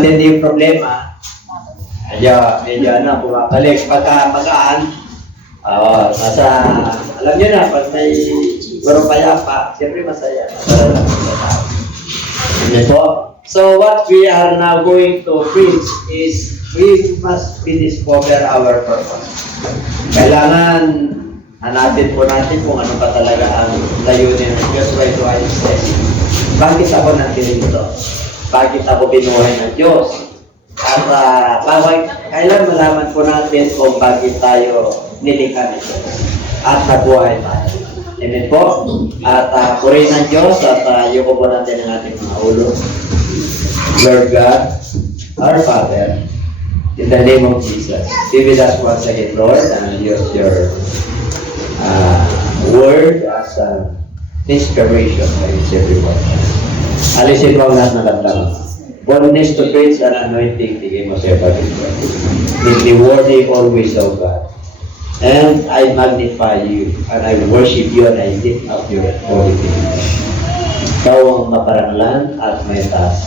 matindi yung problema, medyo bumabalik. Pagka magaan, alam nyo na, pag may guro payapa, siyempre masaya. So what we are now going to preach is we must discover our purpose. Kailangan hanapin po natin kung ano pa talaga ang layunin ng Diyos. Why do I say? Bakit ako nandito? Bakit ako binuhay ng Diyos? At kailan malaman po natin kung bakit tayo nilikha nito at nabuhay tayo. Amen po? At purihin ng Diyos at yuko po natin ang ating mga ulo. Lord God, our Father, in the name of Jesus, be with us once again, Lord, and use your word as an inspiration for each everyone. Alisin mo ang lahat ng katangan. Boldness to preach and anointing, bigay mo sa pag-ibig. Make me worthy always, O God. And I magnify you, and I worship you, and I lift up your holy name. Ikaw ang maparangalan at may taas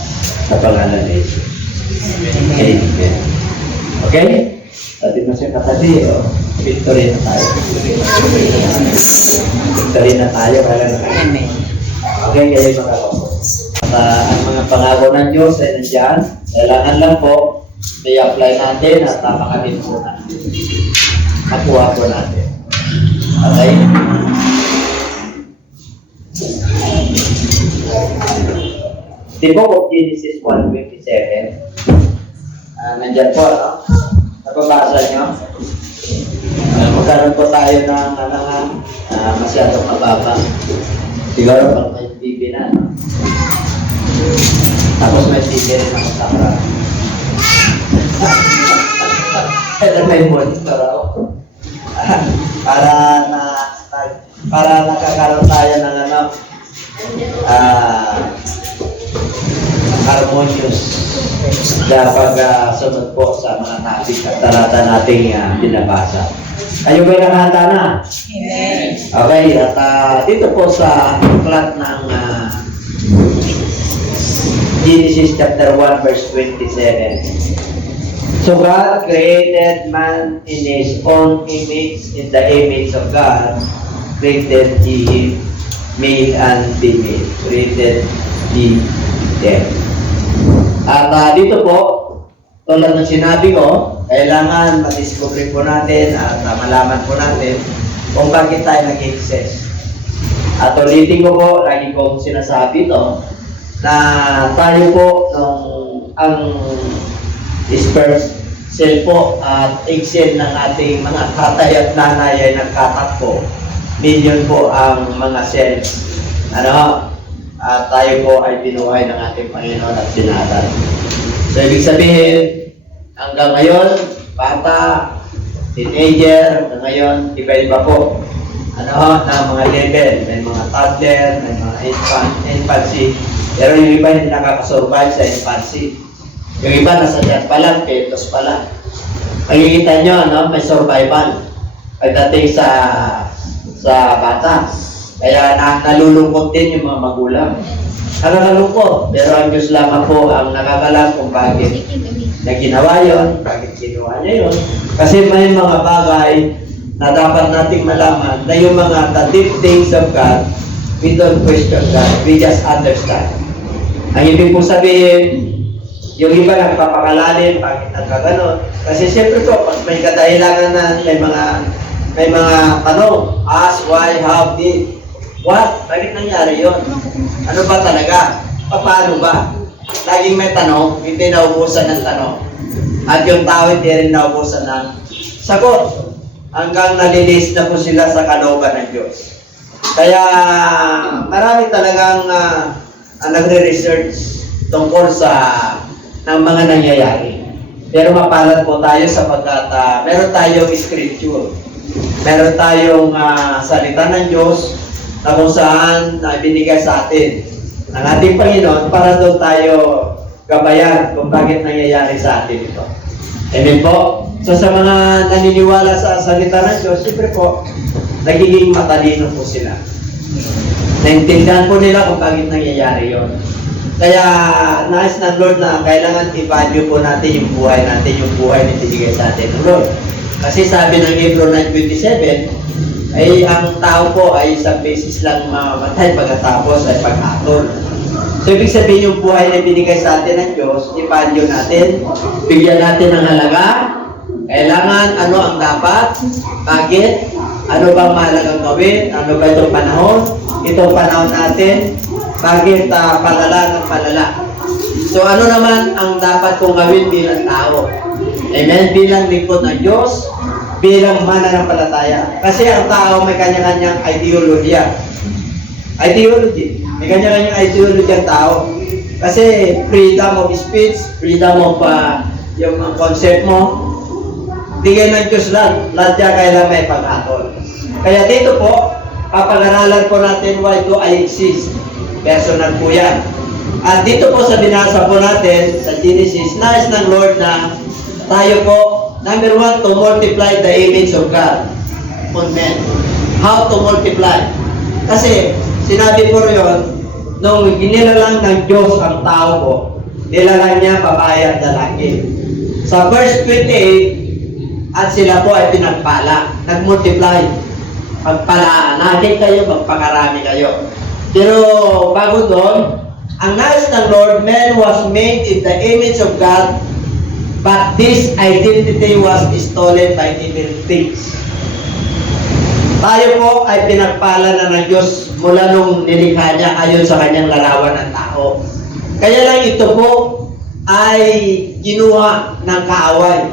sa pangalan ni Jesus. Amen. Okay? Sabi mo siya katabi, victory na tayo. Victory na tayo. Amen. Okay, kayo makakapos. At ang mga pangako ng Diyos ay nandiyan. Kailangan lang po, i-apply natin at makakamit po natin. Makuha po natin. Okay? The book of Genesis 1:27. Nandiyan po, no? Nababasa nyo? Magkaroon po tayo ng masyadong mababa. Siguro pag may TV na, no? Tapos may TV rin ako sa para. Kaya may monitor ako. Para nakakaroon tayo ng harmonious dapat sunod po sa mga topic at talata nating binabasa. Kayo ba'y nakahanda na? Amen. Okay, at dito po sa aklat ng Genesis chapter 1 verse 27. So God created man in His own image, in the image of God created He him, male and female, created He them. At dito po, tulad ng sinabi ko, kailangan madiscover po natin at malaman po natin kung bakit tayo nag-exist. At ulitin ko po, lagi kong sinasabi ito, na tayo po ang sperm cell po at egg cell ng ating mga tatay at nanay ay nagkatakbo. Million po ang mga cells. At tayo po ay binuhay ng ating Panginoon at binatay. So, ibig sabihin, hanggang ngayon, bata, teenager, hanggang ngayon, iba-iba po. Na mga level, may mga toddler, may mga infancy. Pero yung iba hindi nakakasurvive sa infancy. Yung iba nasa dyan pa lang, fetus pa lang. Makikita nyo, may survival pagdating sa bata. Kaya nalulungkot din yung mga magulang. Nakakalungkot, pero ang Diyos lamang po ang nakakalam kung bakit na ginawa yun, bakit ginawa niya yun. Kasi may mga bagay na dapat nating malaman na yung mga the deep things of God, we don't question God, we just understand. Ang ibig po sabihin, yung iba nagpapakalalim, bakit nagkaganon. Kasi siyempre po, pag may kadahilanan na may mga tanong, ask, why, how, did, what? Bakit nangyari yun? Ano ba talaga? Paano ba? Laging may tanong, hindi naubusan ng tanong. At yung tao hindi rin naubusan ng sagot. Hanggang nalilis na po sila sa kalooban ng Diyos. Kaya marami talagang nagre-research tungkol sa ng mga nangyayari. Pero mapalad po tayo sapagkat meron tayong scripture. Meron tayong salita ng Diyos na kung saan binigay sa atin ng ating Panginoon para doon tayo gabayan kung bakit nangyayari sa atin ito. Amen po? So sa mga naniniwala sa salita ng Diyos, siyempre po, nagiging matalino po sila. Naintindihan po nila kung bakit nangyayari yon. Kaya nais ng Lord na kailangan i-value po natin yung buhay na tinigay sa atin ng Lord. Kasi sabi ng Hebrew 9:27, ay ang tao po ay isang beses lang mamamatay pagkatapos ay paghatol. So, ibig sabihin yung buhay na binigay sa atin ng Diyos, i-value natin, bigyan natin ng halaga, kailangan ano ang dapat, bakit, ano bang mahalagang gawin, ano ba itong panahon natin, bakit palala ng palala. So, ano naman ang dapat kong gawin bilang tao? Amen? Bilang lingkod ng Diyos, bilang mananampalataya. Kasi ang tao may kanya-kanyang ideology. May kanya-kanyang ideology ang tao. Kasi freedom of speech, freedom of yung concept mo, bigay ng Diyos lang. Lahat yan kailangan may paghatol. Kaya dito po, papag-aralan po natin why do I exist. Personal po yan. At dito po sa binasa po natin, sa Genesis, nais ng Lord na tayo po, number 1, to multiply the image of God on men. How to multiply? Kasi, sinabi po yun, nung ginilalang ng Diyos ang tao po, nilalang niya babae at lalaki. Sa verse 28, at sila po ay pinagpala, nag-multiply. Pagpalaan natin kayo, magpakarami kayo. Pero bago doon, ang nais ng Lord, man was made in the image of God, but this identity was stolen by evil things. Tayo po ay pinagpala na ng Diyos mula nung nilikha niya ayon sa kanyang larawan ng tao. Kaya lang ito po ay ginuha ng kaaway.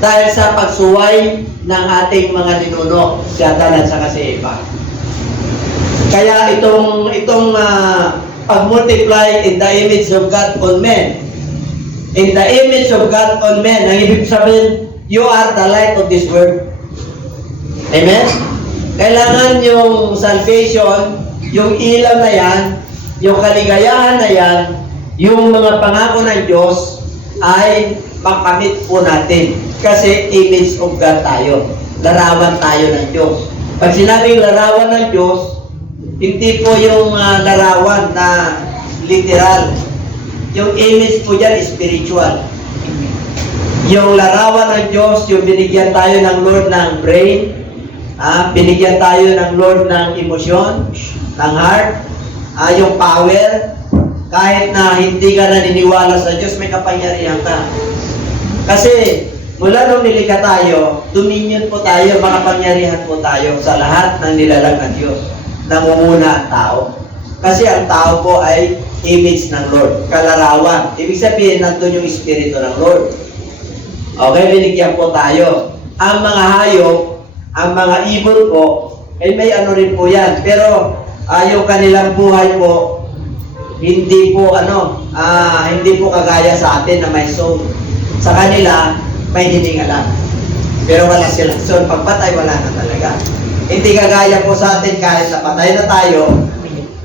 Dahil sa pagsuway ng ating mga ninuno, si Adan at saka si Eva. Kaya itong pag-multiply in the image of God on men. In the image of God on men, ang ibig sabihin, you are the light of this world. Amen? Kailangan yung salvation, yung ilaw na yan, yung kaligayahan na yan, yung mga pangako ng Diyos ay makamit po natin. Kasi image of God tayo. Larawan tayo ng Diyos. Pag sinabing larawan ng Diyos, hindi po yung larawan na literal. Yung image po dyan, spiritual. Yung larawan ng Diyos, yung binigyan tayo ng Lord ng brain, binigyan tayo ng Lord ng emosyon, ng heart, yung power, kahit na hindi ka naniniwala sa Diyos, may kapangyarihan ka. Kasi, mula nung nilikha tayo, dominion po tayo, makapangyarihan po tayo sa lahat ng nilalang ng Diyos. Namumuna ang tao. Kasi ang tao po ay image ng Lord, kalarawan. Ibig sabihin, nandun yung Espiritu ng Lord. Okay, binigyan po tayo. Ang mga hayop, ang mga ibon po, ay may ano rin po yan. Pero, yung kanilang buhay po, hindi po kagaya sa atin na may soul. Sa kanila, may hininga lang. Pero wala silang soul. Pagpatay, wala na talaga. Hindi kagaya po sa atin kahit napatay na tayo,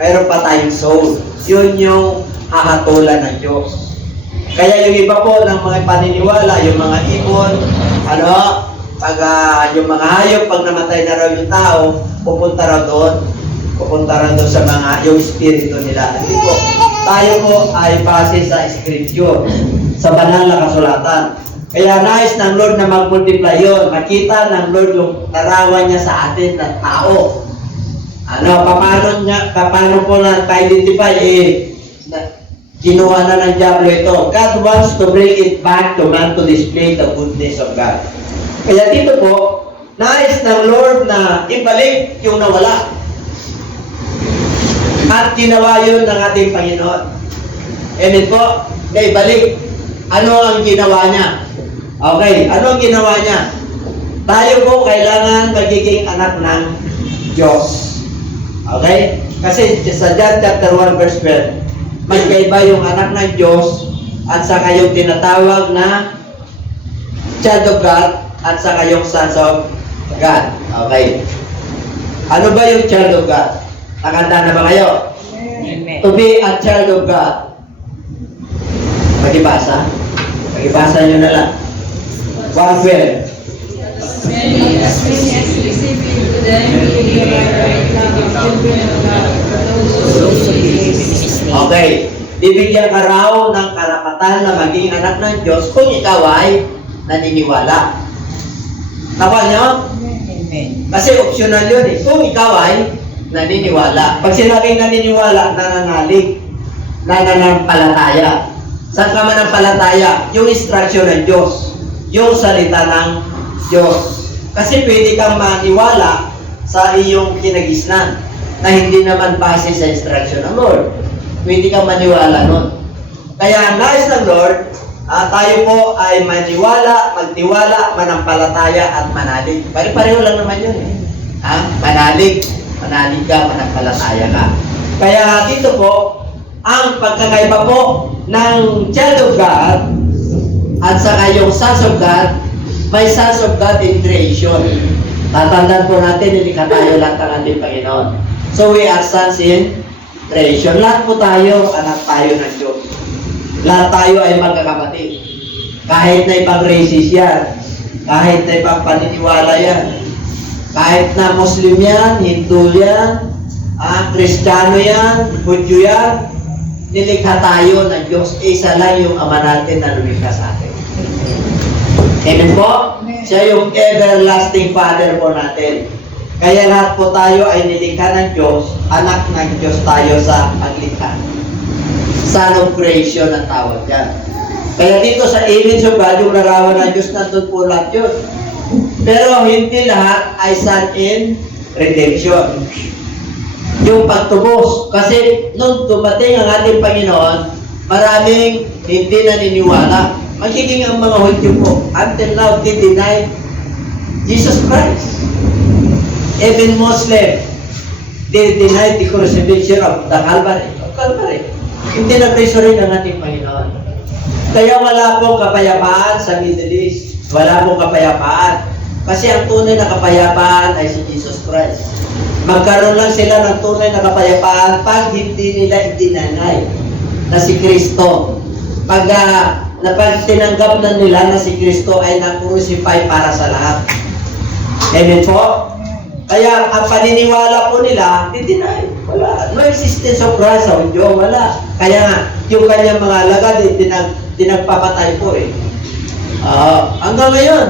mayroon pa tayong soul. Yun yung hahatulan ng Diyos. Kaya yung iba po ng mga paniniwala, yung mga ibon, yung mga hayop, pag namatay na raw yung tao, pupunta raw doon sa mga, yung spirito nila. Hindi po. Tayo po ay base sa scripture, sa banal na kasulatan. Kaya nais ng Lord na mag-multiply yun. Makita ng Lord yung larawan niya sa atin na tao. Paano po na identify kinuha na ng Diablo ito. God wants to bring it back to man to display the goodness of God. Kaya dito po, nais ng Lord na ibalik yung nawala. At ginawa yun ng ating Panginoon. Amen po? Na ibalik. Ano ang ginawa niya? Okay, ano ang ginawa niya? Tayo po kailangan magiging anak ng Diyos. Okay? Kasi sa John chapter 1 verse 12, magkaiba yung anak ng Diyos at saka yung tinatawag na child of God at saka yung sons of God. Okay. Ano ba yung child of God? Nakanda na ba kayo? Amen. To be a child of God. Pagibasa? Pagibasa nyo na lang. 1:12. Okay. Bibigyan ka raw ng karapatan na maging anak ng Diyos kung ikaw ay naniniwala. Tama niyo? Amen. Kasi optional yun eh. Kung ikaw ay naniniwala. Pag sinabing naniniwala, nananalig, nananampalataya. Saan ka manampalataya? Yung instruction ng Diyos. Yung salita ng Diyos. Kasi pwede kang maniwala sa iyong kinagisnan na hindi naman base sa instruction ng Lord. Pwede kang maniwala nun. Kaya nais ng Lord, tayo po ay maniwala, magtiwala, manampalataya at manalig. Pare-pareho lang naman yun eh. Manalig ka, manampalataya ka. Kaya dito po, ang pagkakaiba po ng child of God at saka yung sons of God, may sons of God in creation. Tatandaan po natin, hindi ka tayo lahat ng ating Panginoon. So we are sons in creation. Lahat po tayo, anak tayo ng Diyos. Lahat tayo ay magkakapatid. Kahit na ibang races yan, kahit na ibang paniniwala yan, kahit na Muslim yan, Hindu yan, Kristiyano yan, Hudyo yan, nilikha tayo ng Diyos. Isa lang yung Ama natin na lumikha sa atin. Amen po? Siya yung everlasting Father po natin. Kaya lahat po tayo ay nilikha ng Diyos, anak ng Diyos tayo sa paglikha. Son of creation ang tawag yan. Kaya dito sa image of God, yung larawan ng Diyos, nandun po lahat yun. Pero hindi lahat ay son in redemption. Yung pagtubos. Kasi nung dumating ang ating Panginoon, maraming hindi naniniwala. Magiging ang mga Hudyo po, until now, they deny Jesus Christ. Even Muslim, they deny the crucifixion of the Calvary. Hindi nag-resurrect ang ating Panginoon. Kaya wala pong kapayapaan sa Middle East. Wala pong kapayapaan. Kasi ang tunay na kapayapaan ay si Jesus Christ. Magkaroon lang sila ng tunay na kapayapaan pag hindi nila idinanay na si Kristo. Pag tinanggap na nila na si Kristo ay na-crucify para sa lahat. Amen po? Kaya ang paniniwala po nila, deny. Wala. No existence of Christ sa Hudyo. Wala. Kaya nga, yung kanyang mga alagad, tinagpapatay po eh. Hanggang ngayon,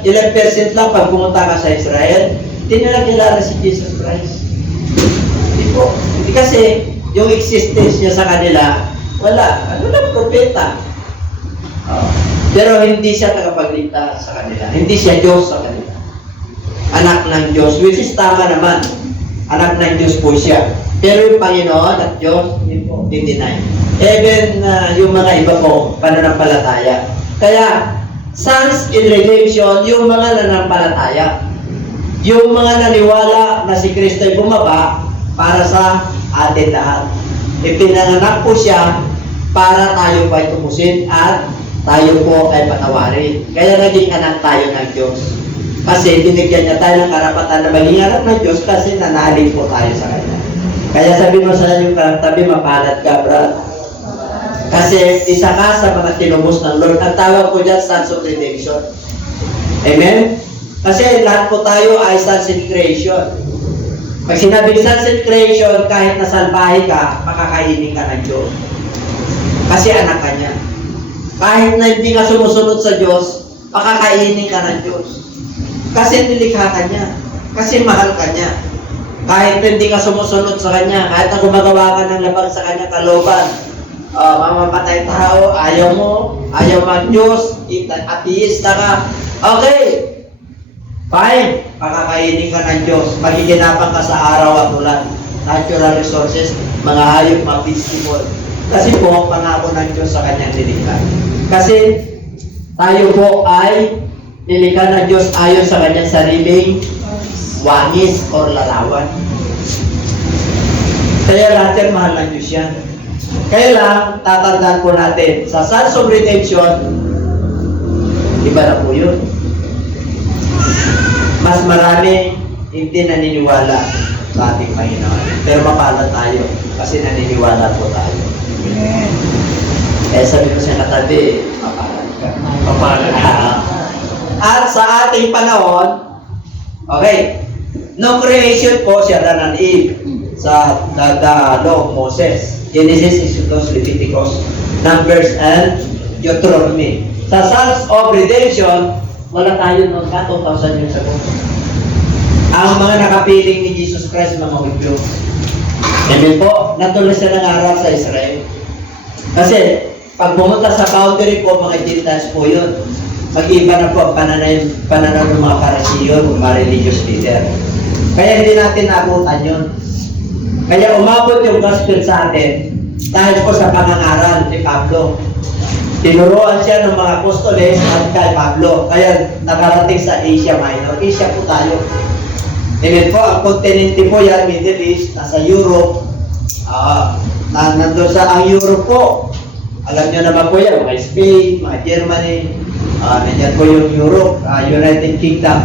ilang percent lang pag pumunta ka sa Israel, hindi nila kilala si Jesus Christ. Hindi po. Hindi kasi, yung existence niya sa kanila, wala. Ano lang, propeta. Pero hindi siya tagapagligtas sa kanila. Hindi siya Diyos sa kanila. Anak ng Diyos, which is tama naman. Anak ng Diyos po siya. Pero yung Panginoon at Diyos, hindi po, deny. Even yung mga iba po, pananampalataya. Kaya, sons in redemption, yung mga nanampalataya. Yung mga naniwala na si Kristo ay bumaba para sa atin lahat. Ipinanganak po siya para tayo pa tubusin at tayo po ay patawarin. Kaya naging anak tayo ng Diyos. Kasi binigyan niya tayo ng karapatan na maging anak ng Diyos kasi nanalig po tayo sa Kanya. Kaya sabi mo sa inyong karatabi, mapalad ka, brad. Kasi isa ka sa mga tinubos ng Lord. Ang tawag po dyan, sons of redemption. Amen? Kasi lahat po tayo ay sons in creation. Pag sinabing sons in creation, kahit na salbahe ka, makakainin ka ng Diyos. Kasi anak ka niya. Kahit na hindi ka sumusunod sa Diyos, makakainin ka ng Diyos. Kasi nilikha ka niya. Kasi mahal ka niya. Kahit hindi ka sumusunod sa Kanya, kahit na gumagawa ka ng labag sa Kanya kaloban, mamapatay tao, ayaw mo mag-Diyos, atheista ka, okay, fine, pakakainin ka ng Diyos, magiginapang ka sa araw at ulan, natural resources, mga hayop, mga vegetable. Kasi po, pangako ng Diyos sa Kanyang nilikha. Kasi tayo po ay nilikha ng Diyos ayon sa Kanyang sariling wangis or larawan. Kaya natin mahal ng Diyos yan. Kaya lang, tatandaan po natin, sa sons of redemption, iba na po yun. Mas marami hindi naniniwala sa ating Panginoon. Pero mapalad tayo kasi naniniwala po tayo. Kaya sabi ko sa katabi, mapalad ka. Mapalad ka. At sa ating panahon, okay, no creation po si Adan and Eve. sa the law of Moses. Genesis, Exodus, Leviticus, Numbers, and Deuteronomy. Sa Sons of Redemption, wala tayo noon ka, 2,000 years ago. Ang mga nakapiling ni Jesus Christ, mga Hudyo. Amen po, nandun na siya nangaral sa Israel. Kasi, pag pumunta sa boundary po, mga Gentiles po yun. Mag-iba na po ang pananaw ng mga Parisiyon, mga religious leader. Kaya hindi natin naabutan yun. Kaya umabot yung gospel sa atin dahil po sa pangangaral ni Pablo. Tinuruan siya ng mga apostoles at kay Pablo. Kaya nakarating sa Asia Minor. Asia po tayo. Amen po, ang kontinente po yan, Middle East, nasa Europe. Nandun sa ang Europe po. Alam nyo naman po yan, mga Spain, mga Germany. Nandiyan po yung Europe, United Kingdom.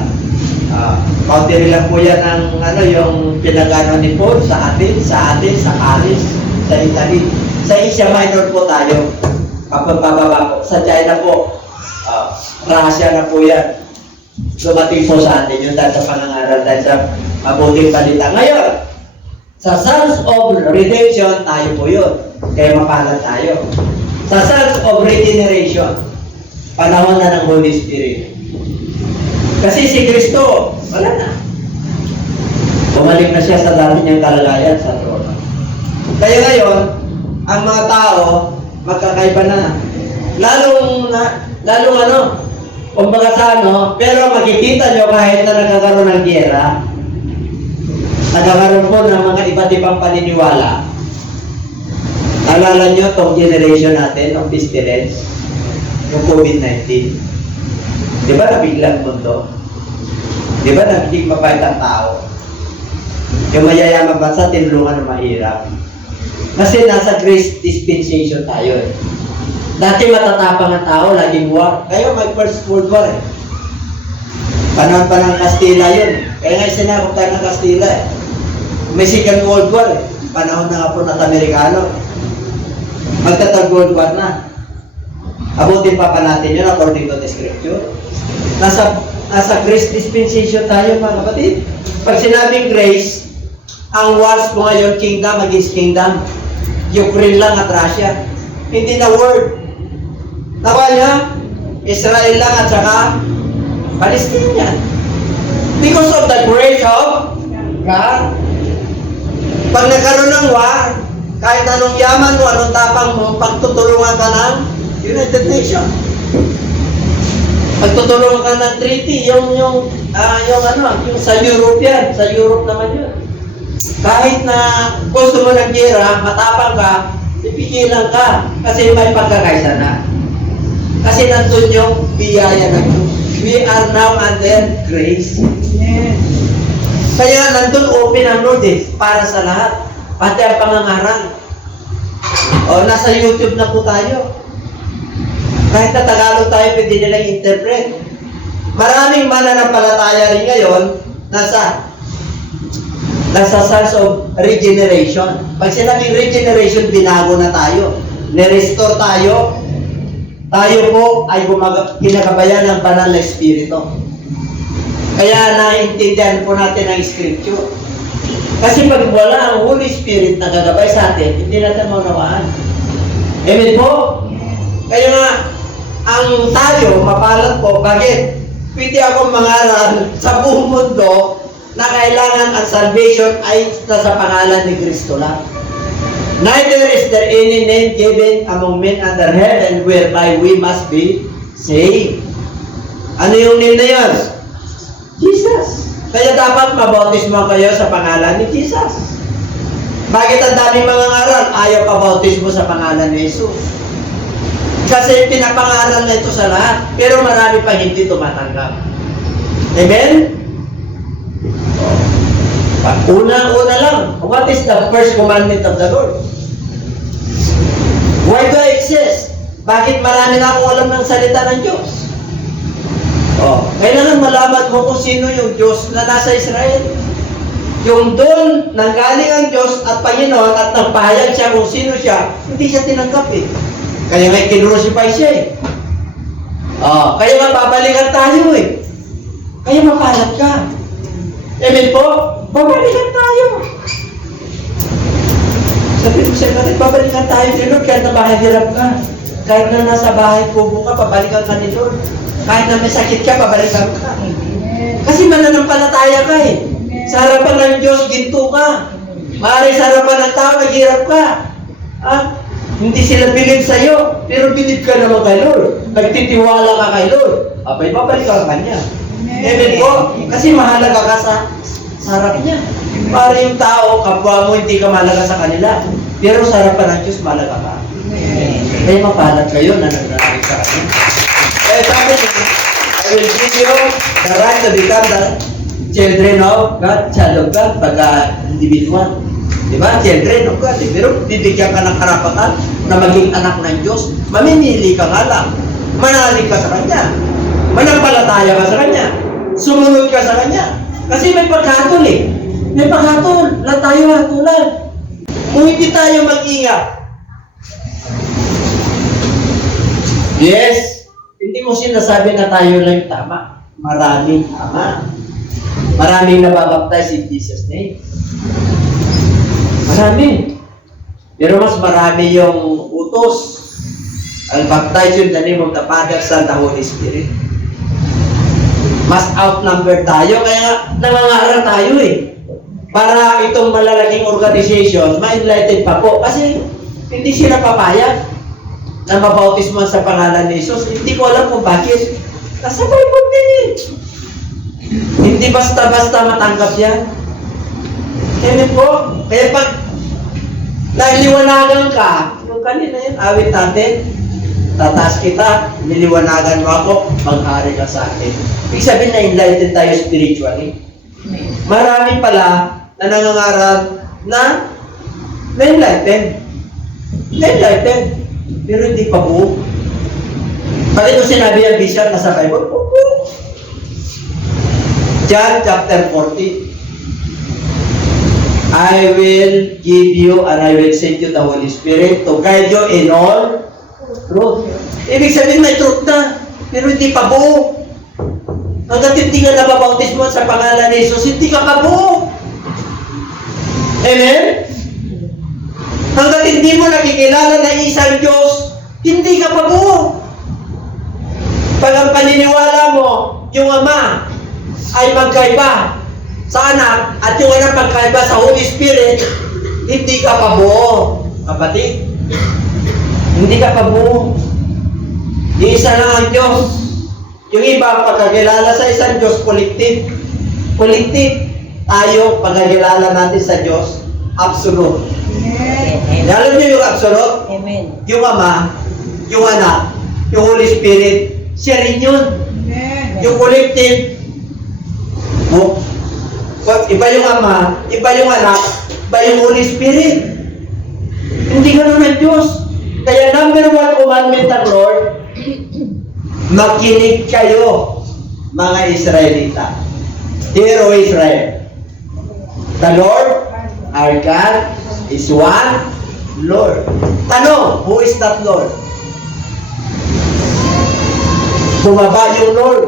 Boundary lang po yan ng yung pinagano ni Paul sa Athens, sa Paris, sa Italy. Sa Asia Minor po tayo. Kapag bababa po. Sa China po, Russia na po yan. Dumating po sa atin yun dahil sa pangangaral, dahil sa mabuting balita. Ngayon, sa Sons of Redemption, tayo po yun. Kaya mapalad tayo. Sa Sons of Regeneration, panahon na ng Holy Spirit. Kasi si Kristo, wala na. Bumalik na siya sa dati niyang kalagayan sa trono. Kaya ngayon, ang mga tao, magkakaiba na. Lalong kumbaga sa pero makikita nyo kahit na nagkakaroon ng giyera, nagkakaroon po ng mga iba't ibang paniniwala. Alala nyo itong generation natin, ng pestilence, yung COVID-19. Di ba nabiglang mundo? Di ba nagiging mabait ang tao? Yung mayayamang bansa, tinulungan ng mahirap. Kasi nasa grace dispensation tayo eh. Dati matatapang ang tao, laging war. Kaya may First World War eh. Panahon pa ng Kastila yun. Kaya nga sinakop tayo ng Kastila eh. May Second World War eh. Panahon na nga po ng Amerikano. Magta-Third World War na. Abutin pa natin yun according to the scripture. Nasa grace dispensation tayo mga kapatid. Pag sinabing grace, ang wars mo ngayon kingdom against kingdom. Ukraine lang at Russia. Hindi na word. Nakuha niya? Israel lang at saka Palestinian. Because of the grace of God. Pag nagkaroon ng war, kahit anong yaman mo, anong tapang mo, pagtutulungan ka ng United Nations. Pagtutulungan ka ng treaty, yung sa European, sa Europe naman yun. Kahit na gusto mo ng gera, matapang ka, ipigilan ka kasi may pagkakaisa na. Kasi nandun yung biyaya ng Diyos. We are now under grace. Yes. Kaya nandun open ang Lord para sa lahat. Pati ang pangangaral. Nasa YouTube na po tayo. Kahit na Tagalog tayo, pwede nilang interpret. Maraming mananampalataya rin ngayon nasa Sons of Regeneration. Pag sinabing regeneration, binago na tayo. Nirestore tayo. Tayo po ay kinagabayan ng banal na espiritu. Kaya naintindihan po natin ang scripture. Kasi pag wala ang Holy Spirit na gagabay sa atin, hindi natin maunawaan. Amen po? Kaya nga, ang tayo, mapalad po, bakit? Pwede akong mangaral sa buong mundo na kailangan ang salvation ay nasa pangalan ni Kristo lang. Neither is there any name given among men under heaven whereby we must be saved. Ano yung name na yun? Jesus. Kaya dapat mabautismo kayo sa pangalan ni Jesus. Bakit ang daming mga ngaral ayaw pabautismo sa pangalan ni Jesus? Kasi pinapangaral na ito sa lahat, pero marami pa hindi tumatanggap. Amen? Una lang, what is the first commandment of the Lord? Why do I exist? Bakit marami na akong alam ng salita ng Diyos? Kailangan malaman mo kung sino yung Diyos na nasa Israel. Yung doon, nanggaling ang Diyos at Panginoon at nagpahayag siya kung sino siya, hindi siya tinanggap eh. Kaya may kinrucify siya eh. Kaya mababalikan tayo eh. Kaya mapalat ka. Amen po? Babalikan tayo. Sabi ko sa'yo, bakit babalikan tayo ni Lord kahit na bahay hirap ka? Kahit na nasa bahay kubo ka, pabalikan ka ni Lord. Kahit na may sakit ka, pabalikan ka. Kasi mananampalataya ka eh. Sa harapan ng Diyos, ginto ka. Maaari sa harapan ng tao, naghirap ka. Hindi sila bilib sa'yo, pero bilib ka naman kay Lord. Nagtitiwala ka kay Lord. Abay, babalikan ka niya. Amen po. Kasi mahalaga ka sa harap niya. Para yung tao, kapwa mo, hindi ka mahalaga sa kanila. Pero sa harapan ng Diyos, mahalaga ka. Kaya mapalag kayo na naglalagay sa kanya. Kaya sabi niya, I will give you the right to become the children of God, child of God, pagka individual. Diba? Children of God. Pero bibigyan ka ng karapatan na maging anak ng Diyos. Mamimili ka nga lang. Manalig ka sa Kanya. Manampalataya ka sa Kanya. Sumunod ka sa Kanya. Kasi may paghatol eh. May paghatol. Lahat tayo hatulan. Kung hindi tayo mag-ingat, yes, hindi mo sinasabi na tayo lang tama. Maraming tama. Maraming nababaptize in Jesus' name. Marami. Pero mas marami yung utos. I'll baptize you in the name of the Father, Son, the Holy Spirit. Mas outnumber tayo, kaya nangangaral tayo eh. Para itong malalaking organization, ma-enlighten pa po. Kasi hindi sila papayag na mabautismo sa pangalan ni Jesus. Hindi ko alam kung bakit. Nasa Bible din eh. Hindi basta-basta matanggap yan. Amen po. Kaya pag naliwanagan ka, yung kanina yun, awit natin, tataas kita, niliwanagan mo ako, mag-hari ka sa akin. Ibig sabihin na enlightened tayo spiritually. Marami pala na nangangarap na na-enlightened. Na-enlightened. Pero hindi pa buo. Bakit yung sinabi ang bishop na sa Bible? John chapter 14. I will give you and I will send you the Holy Spirit to guide you in all truth. Ibig sabihin may truth na, pero hindi pa buo. Hanggat hindi nga nababautismo sa pangalan ni Jesus, hindi ka pa buo. Amen? Hanggat hindi mo nakikilala na isang Diyos, hindi ka pa buo. Pag ang paniniwala mo, yung Ama ay magkaiba sa anak at yung anak magkaiba sa Holy Spirit, hindi ka pa buo. Kapatid, hindi ka pa buo. Isa lang ang Diyos. Yung iba, pagkakilala sa isang Diyos, collective. Collective. Tayo, pagkakilala natin sa Diyos, absolute. Amen. Alam niyo yung absolute? Amen. Yung Ama, yung Anak, yung Holy Spirit, siya rin yun. Amen. Yung collective, iba yung Ama, iba yung Anak, iba yung Holy Spirit. Hindi ganun ang Diyos. Kaya number 1 commandment ng Lord, makinig kayo, mga Israelita. Hear, O Israel. The Lord, our God, is one Lord. Tanong, who is that Lord? Bumaba yung Lord.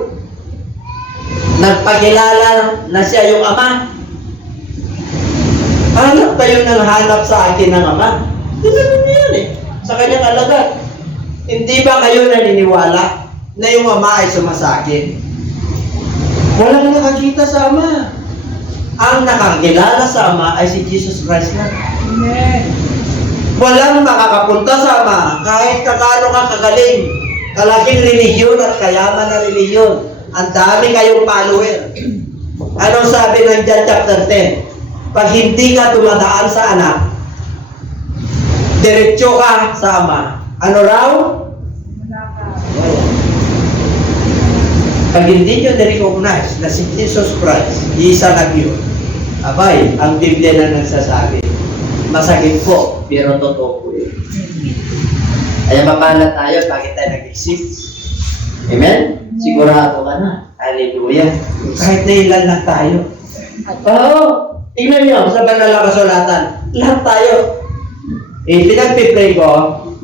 Nagpakilala na siya yung Ama. Hanap kayo ng hanap sa akin ng Ama. Ganun yan eh. Sa kanyang alagad. Hindi ba kayo naniniwala na yung Ama ay sumasakit? Walang nakakita sa Ama. Ang nakakilala sa Ama ay si Jesus Christ lang. Amen. Walang makakapunta sa Ama kahit kakano ka kagaling. Kalaking relihiyon at kayaman na relihiyon. Ang dami kayong follower. Anong sabi ng John chapter 10? Pag hindi ka dumadaan sa anak, diretso ka sa Ama. Ano raw? Pag hindi nyo na-recognize na si Jesus Christ, isa lang yun, abay, ang Biblia na nagsasabi, masakit po, pero totoo po yun. Kaya mapalat tayo, bakit tayo nag-isip? Amen? Sigurado ka na. Hallelujah. Kahit na ilan lang tayo. Oo. Tingnan nyo sa banal na kasulatan. Lahat tayo. Pinagpipray ko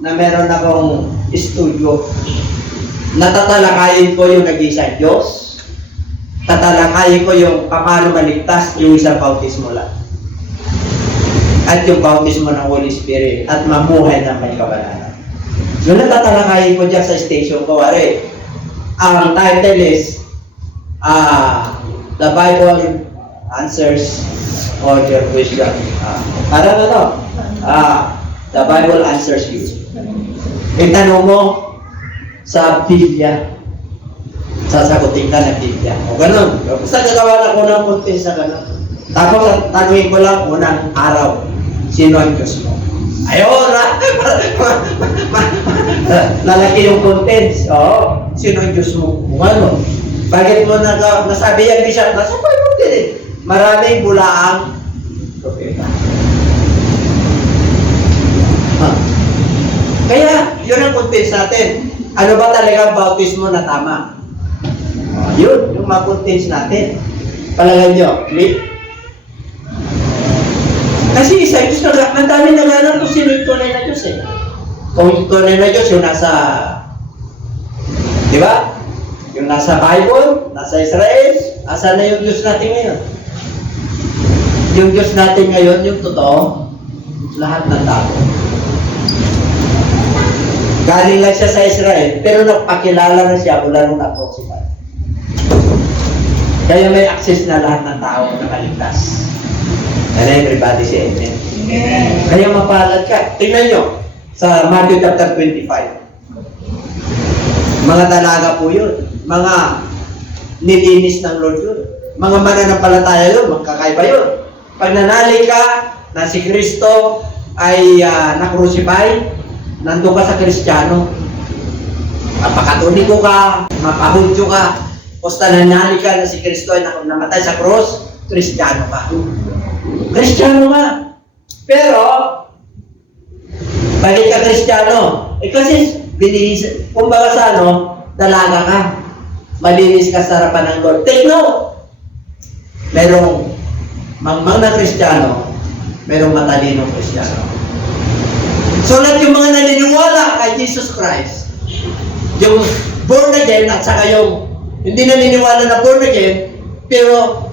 na meron akong studio. Natatalakayin ko yung nag-iisang Diyos. Tatalakayin ko yung paano maligtas yung isang bautismo lang. at yung bautismo ng Holy Spirit at mamuhay ng may kabanalan. Yung natatalakayin ko dyan sa station ko, ang title is The Bible Answers All Your Questions. The Bible Answers You. Itanong mo sa Biblia, sasagutin ka ng Biblia. O ganun. Basta gagawa ako ng content sa ganun. Tapos, tanungin ko lang unang araw, sino ang Diyos mo? Ayun, lalaki yung contents. Oo, sino ang Diyos mo? Kung ano? Bakit mo nasabi yan, Bishop? Nasa Bible din eh. Maraming bulaang propeta. Kaya, yun ang contents natin. Ano ba talaga ang bautismo na tama? Yun, yung mga contents natin. Palagay nyo, click. Kasi sa Diyos na, ang dami naghanap kung sino yung tunay na Diyos eh. Kung yung tunay na Diyos, yung nasa, di ba? Yung nasa Bible, nasa Israel, asan na yung Diyos natin ngayon? Yung Diyos natin ngayon, yung totoo, lahat ng tao. Galing lang siya sa Israel, pero nagpakilala na siya mula nung na-crucify. Kaya may access na lahat ng tao na nakaligtas. And everybody say amen. Amen. Kaya mapalad ka. Tingnan nyo, sa Matthew chapter 25. Mga dalaga po yun. Mga nilinis ng Lord yun. Mga mananampalataya yun. Magkakaiba yun. Pag nanali ka na si Kristo ay na-crucify, nandun ka sa Kristiyano. Mapakatoliko ka, mapahudyo ka, basta nanali ka na si Kristo ay namatay sa cross, Kristiyano ka. Kristiyano ka. Pero, bakit ka Kristiyano? Kasi, kumbaga sa dalaga ka. Malinis ka sa harapan ng Lord. Take note! Merong mangmang na Kristiyano, merong matalinong Kristiyano. So, lahat yung mga naniniwala kay Jesus Christ, yung born again at saka yung hindi naniniwala na born again, pero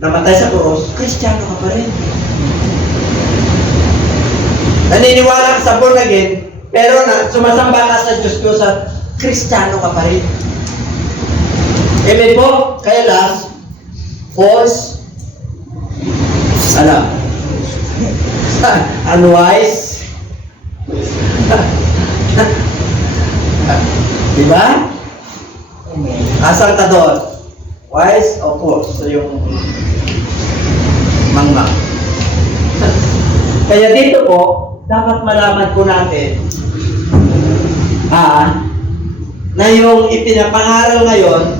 namatay sa cross, Kristiyano ka pa rin. Naniniwala ka sa born again, pero sumasamba ka sa Diyos ko sa Kristiyano ka pa rin. Amen po? Kaya last, false, unwise, diba? Asal ka doon? Wise o false? So yung mangmang. Kaya dito po, dapat malaman po natin na yung ipinapangaral ngayon,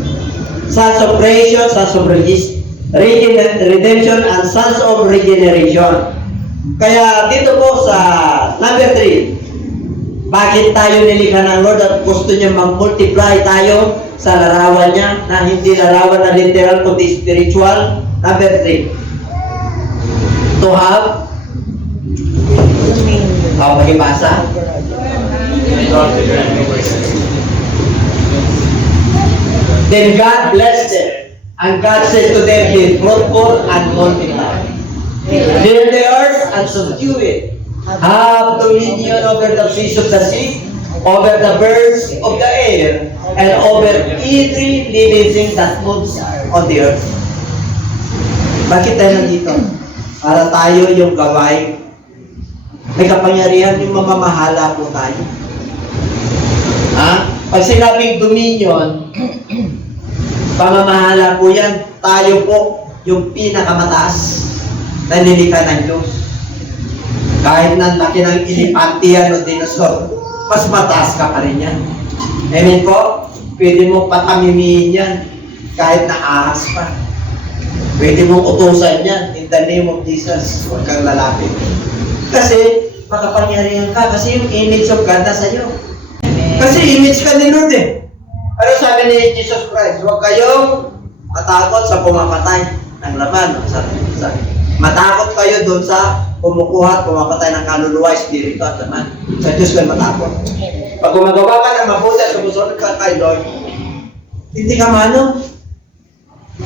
Sons of Creation, Sons of Redemption, and Sons of Regeneration. Kaya dito po sa number 3, bakit tayo nilikha ng Lord at gusto niya mag-multiply tayo sa larawan niya, na hindi larawan na literal kundi spiritual. Number 3, to have pakibasa. Then God blessed them, and God said to them, be fruitful and multiply. Fill the earth and subdue it. Have dominion over the fish of the sea, over the birds of the air, and over every living thing that moves on the earth. Bakit tayo nandito? Para tayo yung gawain. May kapangyarihan yung mamamahala po tayo. Pag sinabing dominion, pamamahala po yan. Tayo po yung pinakamataas na nilikha ng Diyos. Kahit na laki ng elefante yan o dinosaur, mas mataas ka pa rin yan. Amen po? Pwede mo patamimihin yan kahit na ahas pa. Pwede mong utusan yan in the name of Jesus. Huwag kang lalapit. Kasi makapangyarihan ka. Kasi yung image of God nasa iyo. Kasi image ka ni Lord eh. Ano sabi ni Jesus Christ? Huwag kayong matakot sa pumapatay ng laman. Matakot kayo doon sa kumukuha at pumapatay ng kaluluwa, espiritu at laman. Sa Diyos kayo matakot. Pag gumagawa ka ng mabuti at sumusunod ka kay Lord, hindi ka mano.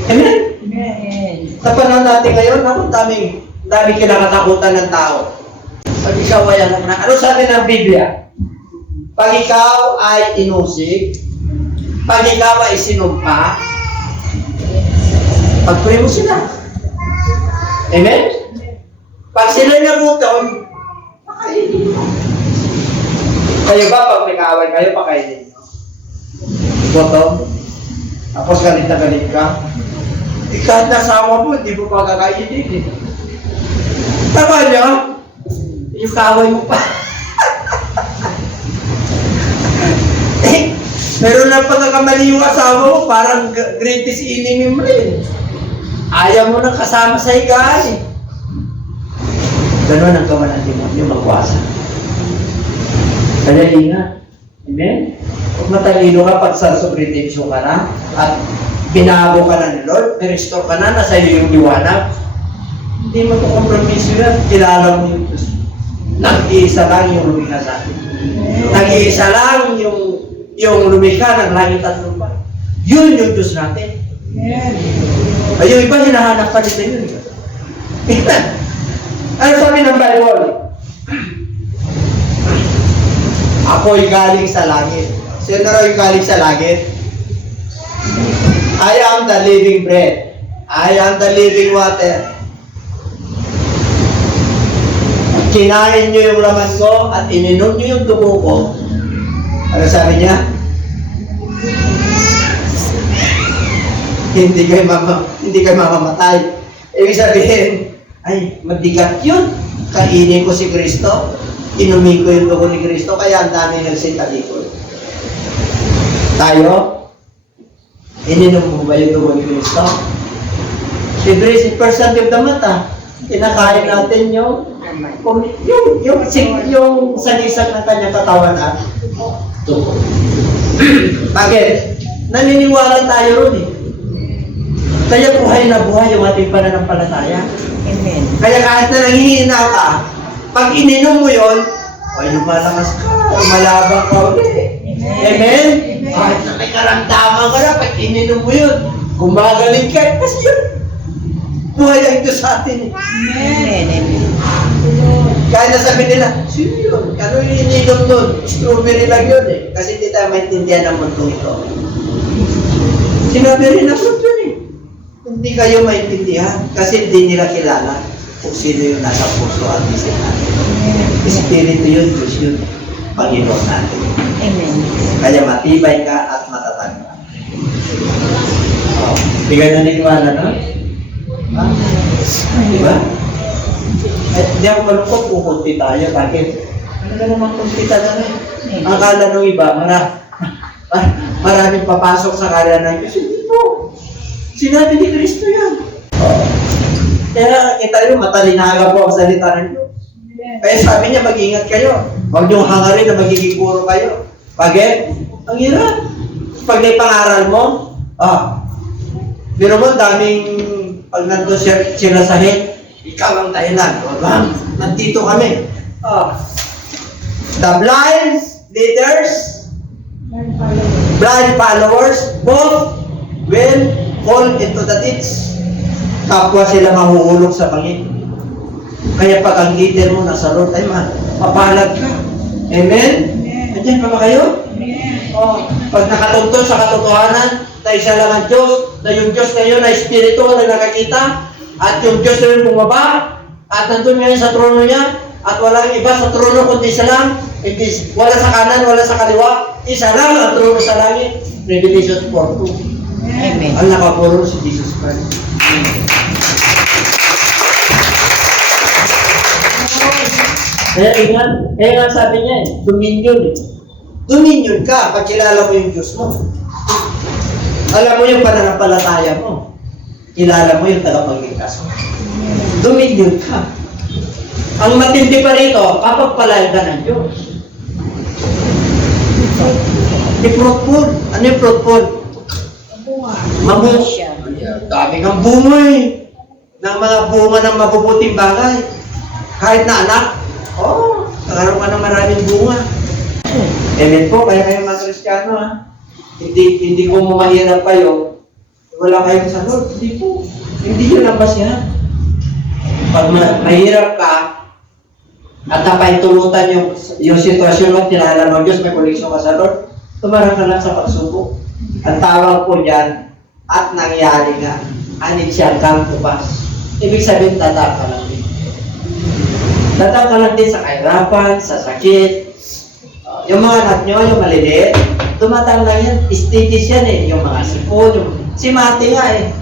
Amen? Amen. Sa panahon natin ngayon, daming dami kinakatakutan ng tao. Pag ikaw ay alam na, ano sabi ng Biblia? Pag ikaw ay inusig, pag ikaw ay sinumpa, pag-pray mo sila. Amen? Pag sila nagutom, pakainin mo. Kayo ba, pag may kaaway kayo, pakainin mo? Gutom? Tapos galit na galit ka? Kahit nasawa mo, hindi mo pagkakainin eh. Tama niya? Yung kaaway mo pa. Eh, meron na pagkakamali yung asawa mo, parang greatest enemy mo rin. Ayaw mo nang kasama sa higaan eh. Ganun ang gawa ng demonyo, magwasa. Kaya ingat. Amen? Huwag matalino ka pag sa redemption ka na at binago ka na ni Lord, restore ka na, nasa iyo yung liwanag. Hindi mo ito kompromiso yan. Kilala mo yung Diyos. Nag-iisa lang yung lumikha sa atin. Nag-iisa lang yung lumikha ng langit at lupa. Yun yung Diyos natin. Ay, yung iba hinahanap pa nila yun. Ano sabi ng Bible? Ako'y galing sa langit. Sino raw yung galing sa langit? I am the living bread. I am the living water. Kinain nyo yung laman ko at ininom nyo yung dugo ko. Ano sabi niya? Hindi kayo mamamatay. Ibig sabihin, ay, mabigat yun. Kainin ko si Kristo, inumin ko yung dugo ni Kristo, kaya ang dami nagsitalikod. Tayo, ininom mo ba yung dugo ni Kristo? Siyempre, si person of the mata, kinakain natin yung sagisag ng kanyang katawan at dugo. Bakit? Naniniwala tayo ron eh. Kaya buhay na buhay yung ating pananampalataya. Amen. Kaya kahit na nanghihina ka, pag ininom mo yun, ay lumalakas ka, malabang ka ulit. Amen? Kahit na may karamdaman ka na, pag ininom mo yun, gumagaling ka, kasi yun, buhay ang Diyos sa atin. Amen. Amen. Kahit nasabi nila, sino yun? Ano yung ininom nun? Strawberry lang yun eh. Kasi hindi tayo maintindihan ng mundo ito. Sinabi rin na fruit yun eh. Hindi kayo maintindihan kasi hindi nila kilala kung sino yung nasa puso at isip natin. Espiritu yun, Diyos yun, Panginoon natin. Amen. Kaya matibay ka at matatag ka. Hindi kayo naniniwala na? Diba? Hindi ako malungkot kung kunti tayo. Bakit? Ano na naman kunti tayo na rin? Ang kala ng iba, maraming papasok sa kala ng Diyos. Hindi po. Sinabi ni Kristo yan. Kaya kita nyo, matalinaga po ang salita ng Diyos. Kaya sabi niya, mag-ingat kayo. Huwag niyong hangarin na magiging puro kayo. Bakit? Ang hirap. Pag naipangaral mo, pero mo, daming, pag nandun sila sa head, ikaw ang dahilan. Bang, nandito kami. The blind leaders, blind followers, both will fall into the ditch. Kapwa sila mahuhulog sa bangin. Kaya pag ang leader mo nasa Lord, ay mapalag ka. Amen? Nandiyan pa ba kayo? Pag nakatuntun sa katotohanan, na isa lang ang Diyos, na yung Diyos na yun, na Espiritu na nakakita, at yung Diyos na yun bumaba, at nandun ngayon sa trono niya, at walang iba sa trono kundi isa lang, wala sa kanan, wala sa kaliwa, isa lang ang trono sa langit. Revelation 4:2. Amen. Ang nakapuro si Jesus Christ. Kaya ingat, kaya nga sabi niya dominion eh. Dominion ka pag kilala mo yung Diyos mo. Alam mo yung pananampalataya mo. Kilala mo yung tagapagligtas mo. Dominion ka. Ang matindi pa rito, kapagpalayan ka ng Diyos. Fruitful. Ano yung fruitful? Mamusya. Dami kang bunga eh. Ng mga bunga ng mabubuting bagay. Kahit na anak, nakaroon ka ng maraming bunga. Amen po, kaya kayo mga Kristiyano ha. Hindi ko mahirap kayo. Wala kayong sa Lord. Hindi po. Hindi yun ang basya. Pag mahirap ka, at napaintulutan yung sitwasyon mo, tinala mo Diyos, may koneksyon ka sa Lord, tumarang ka lang sa pagsubok. Ang tawag po dyan, at nangyari nga, anit siya kang tupas. Ibig sabihin, tatak ka lang din. Tatak ka lang din sa kahirapan, sa sakit. Yung mga anak nyo, yung maliliit, tumatang lang yan, stages yan eh. Yung mga sipon, si Mati nga eh.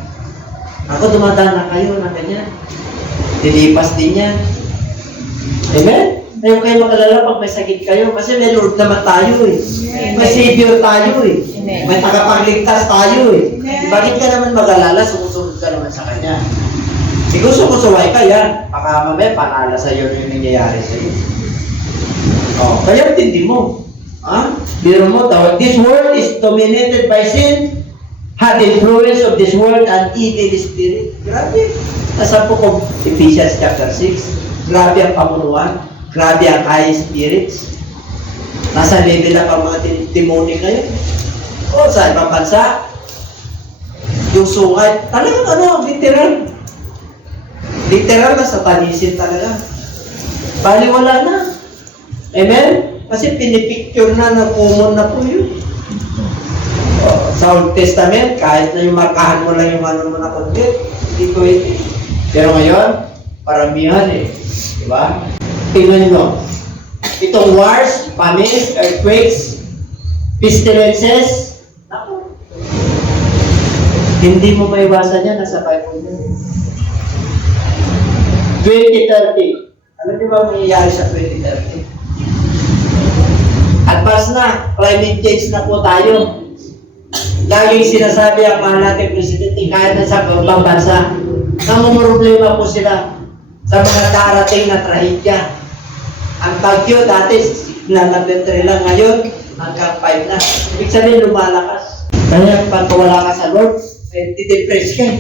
Ako dumadaan na kayo na ganyan. Dilipas din yan. Amen? Ngayon kayo makalala pag may sakit kayo kasi may Lord naman tayo eh. May Savior tayo eh. May tagapagligtas tayo eh. Bakit ka naman mag-alala? Sumusunod ka naman sa Kanya. Ikaw sumusuway ka yan. Baka mamaya panala sa iyo yung nangyayari sa iyo. Oh, kaya tindi mo. Ha? Biro mo, this world is dominated by sin, had influence of this world and evil spirit. Grabe. Nasa po ko, Ephesians chapter 6. Grabe ang pamunuan. Grabe ang high spirits. Nasa level na pang mga demonic ngayon. O, sa ibang bansa, yung sungay, talagang literal. Literal na satanisin talaga. Baliwala na. Amen? Kasi pinipicture na, nagumon na po yun. Sa Old Testament, kahit na yung markahan mo lang yung ano mo na content, hindi pwede. Pero ngayon, paramihan eh. Diba? Tingnan mo. Itong wars, famines, earthquakes, pestilences, naku. Hindi mo maiwasan yan, nasa Bible yan. 2030. Alam niyo ba ang mangyayari sa 2030? Advance na, climate change na po tayo. Laging sinasabi ang mahal natin presidente, kahit na sa ibang bansa, namumroblema po sila sa mga darating na trahedya. Ang bagyo dati, nanatentry lang ngayon, hanggang 5 na. Ibig sabihin, lumalakas. Kaya pag wala ka sa Lord, di-depress ka.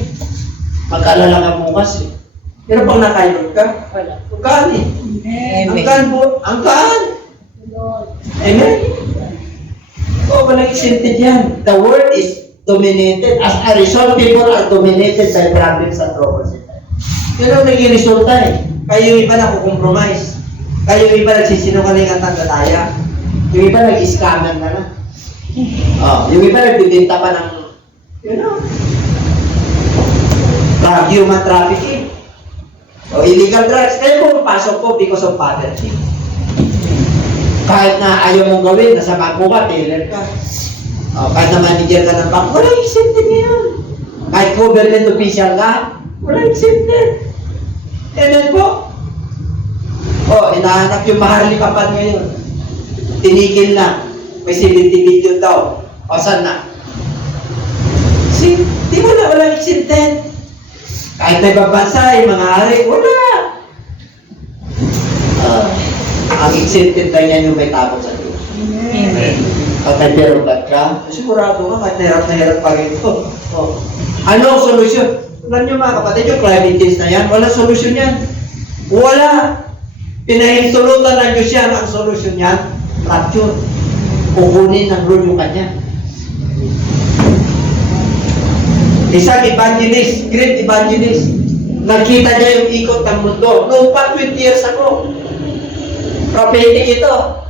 Mag-alala ka bukas eh. Pero pag nakailog ka, wala. Angkaan eh. Angkaan po. Angkaan. Amen? Oo, walang exempted yan. The world is dominated. As a result, people are dominated by problems and troubles. Yun ang naging resulta eh. Kaya yung iba nakukompromise. Kaya yung iba nagsisinungaling at nagtataya. Yung iba nag-scammer na lang. Yung iba nagbibinta pa ng, human trafficking. Illegal drugs. Kaya pumapasok po because of poverty. Kahit na ayaw mong gawin, nasa bangko ka, teller ka. Kahit na manager ka ng bangko, walang exempted ngayon. Kahit government official ka, walang exempted. Amen po. Hinahanap yung maharlikapan ngayon. Tinigil na. May 70 billion daw. Saan na? Di mo na walang exempted. Kahit na ibang bansa, mga hari, wala. Ang exempted na yan yung may takot sa Diyos. Amen. At nagbirugat ka, sigurado ka, kahit na hirap pa rin ito. Ano ang solusyon? Alam nyo mga kapatid, yung climate change na yan, wala solusyon yan. Wala. Pinahintulutan ng Diyos yan, ang solusyon yan, rapture. Kukunin ng Lord yung kanya. Isang evangelist, great evangelist, nakita niya yung ikot ng mundo. Noong pa 20 years ago, prophetic ito.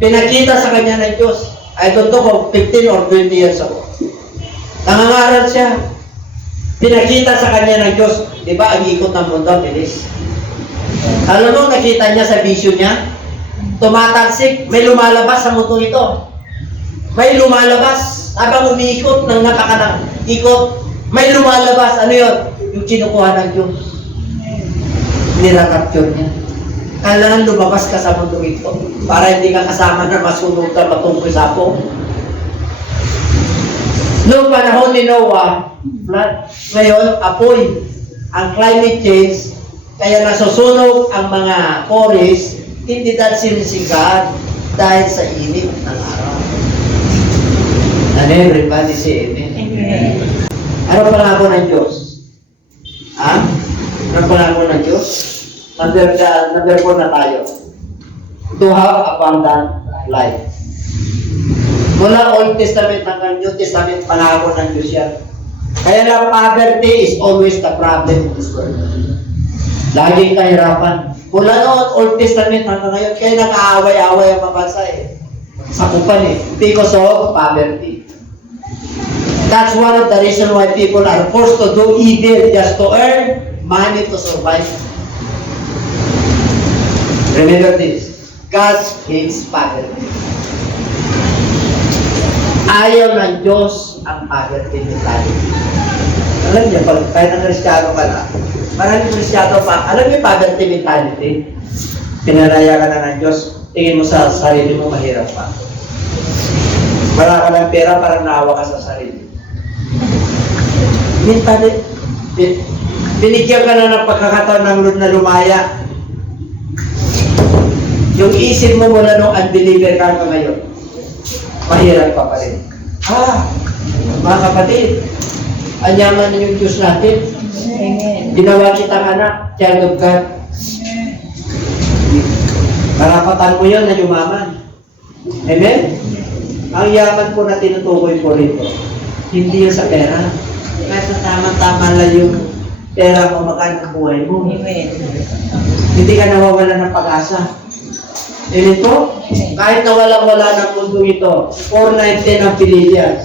Pinakita sa kanya ng Diyos. I don't know kung 15 or 20 years ago. Nangangaral siya. Pinakita sa kanya ng Diyos. Di ba, ang ikot ng mundo, bilis. Alam mo, nakita niya sa vision niya, tumatagsik, may lumalabas sa mundo ito. May lumalabas, habang umiikot ng napakanang ikot, may lumalabas, ano yun? Yung kinukuha ng Diyos. Nira-capture niya. Kailangan lumabas ka sa mundo ito para hindi ka kasama na masunog ka matungkol sa ako. Noong panahon ni Noah, flood. Ngayon, apoy. Ang climate change, kaya nasusunog ang mga forest, hindi dahil sinisigahan, dahil sa init ng araw. And everybody say amen. Amen. Ano pangako ng Diyos? Ano pangako ng Diyos? Number 4 na tayo. To have abundant life. Mula Old Testament hanggang New Testament, pangako ng Diyos yan. Kaya lang, poverty is always the problem in this world. Laging kahirapan. Mula noon, Old Testament hanggang ngayon, kaya nag-aaway-aaway ang mabansa eh. Sakupan eh. Because of poverty. That's one of the reasons why people are forced to do evil just to earn money to survive. Remember this. God hates poverty. Ayaw ng Diyos ang poverty mentality. Alam niyo, pag kahit ang Kristiyano ka na, maraming Kristiyano pa, alam niyo poverty mentality? Pinaraya ka na ng Diyos, tingin mo sa sarili mo, mahirap pa. Wala ka ng pera, parang naawa ka sa sarili. Mentality, binigyan ka na ng pagkakataon ng Lord na lumaya. Yung isip mo mula nung unbeliever ka hanggang ngayon, mahirap pa rin. Mga kapatid, anyaman na yung Diyos natin. Amen. Ginawa kitang anak, child of God. Karapatan mo yun na yumaman. Amen? Ang yaman po na tinutukoy po rito, hindi yun sa pera. Kahit sa tama-tama lang yung pera mo, makaan ang buhay mo. Amen. Hindi ka nawawala ng pag-asa. Ito, kahit nawala-wala ng mundong ito, 419 ang Philippians.